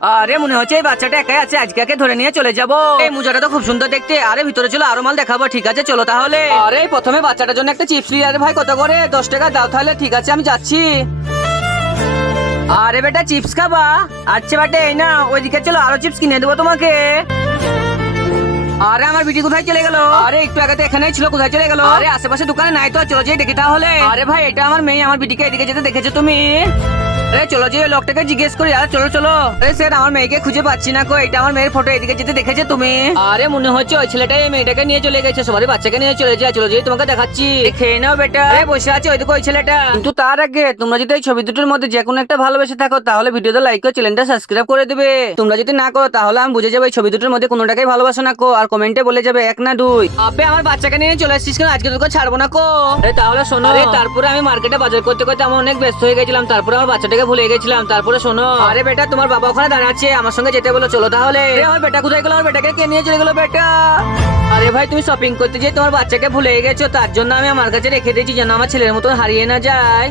আরে মনে হচ্ছে এই বাচ্চাটা একাই আছে, আজকে একে ধরে নিয়ে চলে যাবো। এই মোজাটা তো খুব সুন্দর দেখতে। আরে ভিতরে চলো, আরো মাল দেখাবো। ঠিক আছে চলো তাহলে। আরে প্রথমে বাচ্চাটার জন্য একটা চিপস নিয়ে। আরে ভাই কত করে? 10 টাকা দাও তাহলে। ঠিক আছে আমি যাচ্ছি। আরে বেটা চিপস খাবা? আচ্ছা বেটা এই না, ওইদিকে চলো আরো চিপস কিনে দেবো তোমাকে। আরে আমার বিটি কোথায় চলে গেল? আরে একটু আগে তো এখানেই ছিল, কোথায় চলে গেল? আরে আশেপাশে দোকানে নাই তো, চলো যেয়ে দেখি তাহলে। আরে ভাই এটা আমার মেয়ে, আমার বিটিকে এদিকে যেতে দেখেছো তুমি? আরে চলো যে লোকটাকে জিজ্ঞেস করি। আরে চলো চলো। আরে স্যার আমার মেয়েকে খুঁজে পাচ্ছি না, কো এটা আমার মেয়ের ফটো, এদিকে যেতে দেখেছো তুমি? আরে মনে হচ্ছে ওই ছেলেটাই এই মেয়েটাকে নিয়ে চলে গেছে, সবারই বাচ্চাকে নিয়ে চলে যায়। চলো যে তোমাকে দেখাচ্ছি, খেয়ে নাও বেটা। আরে বসে আছে ওইদিকে ওই ছেলেটা। কিন্তু তার আগে তোমরা যদি এই ছবি দুটোর মধ্যে যে কোনো একটা ভালোবেসে থাকো তাহলে ভিডিওতে লাইক করে চ্যানেলটা সাবস্ক্রাইব করে দেবে। তোমরা যদি না করো তাহলে আমি বুঝে যাবো এই ছবি দুটোর মধ্যে কোনোটাকেই ভালোবাসো না কো, আর কমেন্টে বলে যাবে 1 না 2। আবে আমার বাচ্চাকে নিয়ে চলে আসছিস কেন? আজকে তোকে ছাড়বো না কো। আরে তাহলে শোনো। আরে তারপরে আমি মার্কেটে বাজার করতে করতে আমি অনেক ব্যস্ত হয়ে গেছিলাম, তারপরে আমার বাচ্চাটাকে ভুলে গেছিলাম। তারপরে শোনো। আরে বেটা তোমার বাবা ওখানে দাঁড়িয়ে আছে, আমার সঙ্গে যেতে বলো, চলো তাহলে। আরে আমার বেটা কোথায় গেল? আমার বেটাকে কে নিয়ে চলে গেল বেটা? আরে ভাই তুমি শপিং করতে যেয়ে তোমার বাচ্চাকে ভুলে গেছো, তার জন্য আমি আমার কাছে রেখে দিয়েছি যেন আমার ছেলের মতন হারিয়ে না যায়।